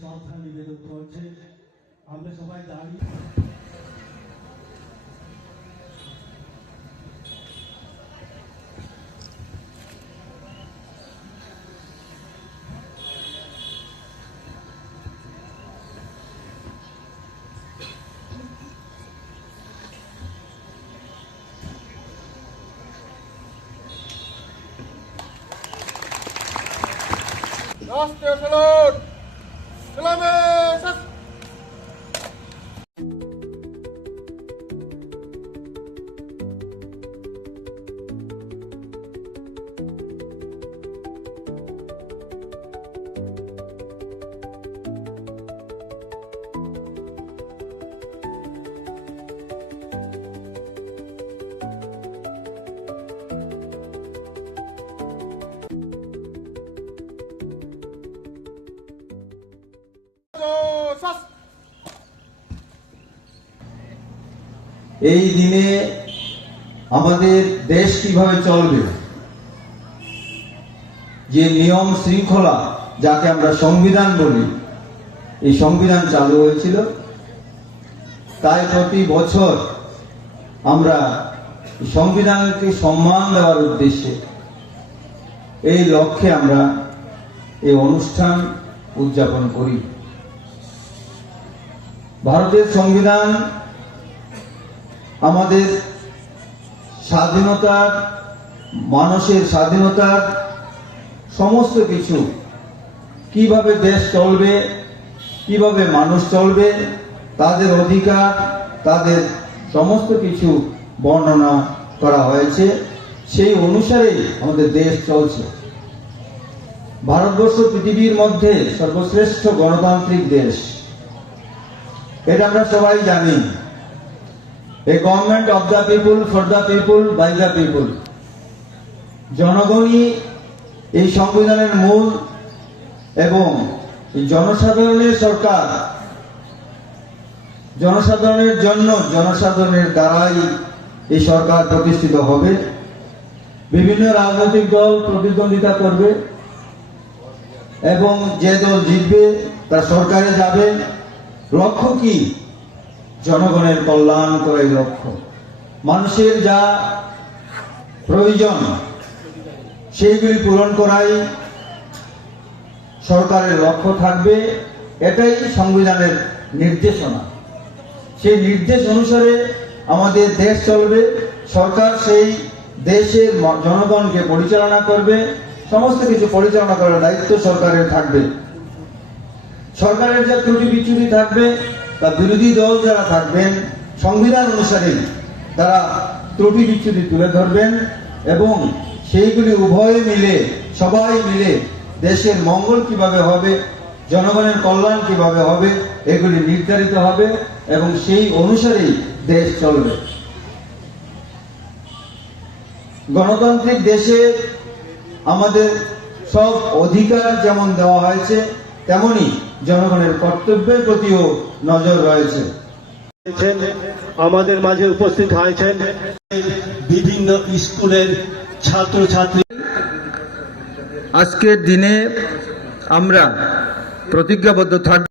শ্রদ্ধা নিবেদন করছে। আমরা সবাই দাঁড়িয়ে রাষ্ট্রীয় স্যালুট সালামে এই দিনে আমাদের দেশ কিভাবে চলবে, যে নিয়ম শৃঙ্খলা যাকে আমরা সংবিধান বলি, এই সংবিধান চালু হয়েছিল। তাই প্রতি বছর আমরা সংবিধানকে সম্মান দেওয়ার উদ্দেশ্যে এই লক্ষ্যে আমরা এই অনুষ্ঠান উদযাপন করি। ভারতের সংবিধান আমাদের স্বাধীনতার, মানুষের স্বাধীনতার সমস্ত কিছু, কিভাবে দেশ চলবে, কিভাবে মানুষ চলবে, তাদের অধিকার, তাদের সমস্ত কিছু বর্ণনা করা হয়েছে। সেই অনুসারে আমাদের দেশ চলছে। ভারতবর্ষ পৃথিবীর মধ্যে সর্বশ্রেষ্ঠ গণতান্ত্রিক দেশ, এটা আমরা সবাই জানি। A government of the people, for the people, by the people. জনগণই এই সংবিধানের মূল এবং জনসাধারণের সরকার, জনসাধারণের জন্য, জনসাধারণের দ্বারাই এই সরকার প্রতিষ্ঠিত হবে। বিভিন্ন রাজনৈতিক দল প্রতিদ্বন্দ্বিতা করবে এবং যে দল জিতবে তার সরকারে যাবে। লক্ষ্য কি? জনগণের কল্যাণ করাই লক্ষ্য। মানুষের যা প্রয়োজন সেইগুলি পূরণ করাই সরকারের লক্ষ্য থাকবে। এটাই সংবিধানের নির্দেশনা। সেই নির্দেশ অনুসারে আমাদের দেশ চলবে। সরকার সেই দেশের জনগণকে পরিচালনা করবে। সমস্ত কিছু পরিচালনা করার দায়িত্ব সরকারের থাকবে। সরকারের যা ত্রুটি বিচ্যুতি থাকবে, তা বিরোধী দল যারা থাকবেন সংবিধান অনুসারে তারা ত্রুটি বিচ্যুতি তুলে ধরবেন এবং সেইগুলি উভয়ে মিলে, সবাই মিলে দেশের মঙ্গল কিভাবে হবে, জনগণের কল্যাণ কিভাবে হবে, এগুলি নির্ধারিত হবে এবং সেই অনুসারেই দেশ চলবে। গণতান্ত্রিক দেশে আমাদের সব অধিকার যেমন দেওয়া হয়েছে, তেমনি জনগণের কর্তব্যের প্রতিও নজর রয়েছে। আমাদের মাঝে উপস্থিত হয়েছেন বিভিন্ন স্কুলের ছাত্রছাত্রী। আজকের দিনে আমরা প্রতিজ্ঞাবদ্ধ থাকব।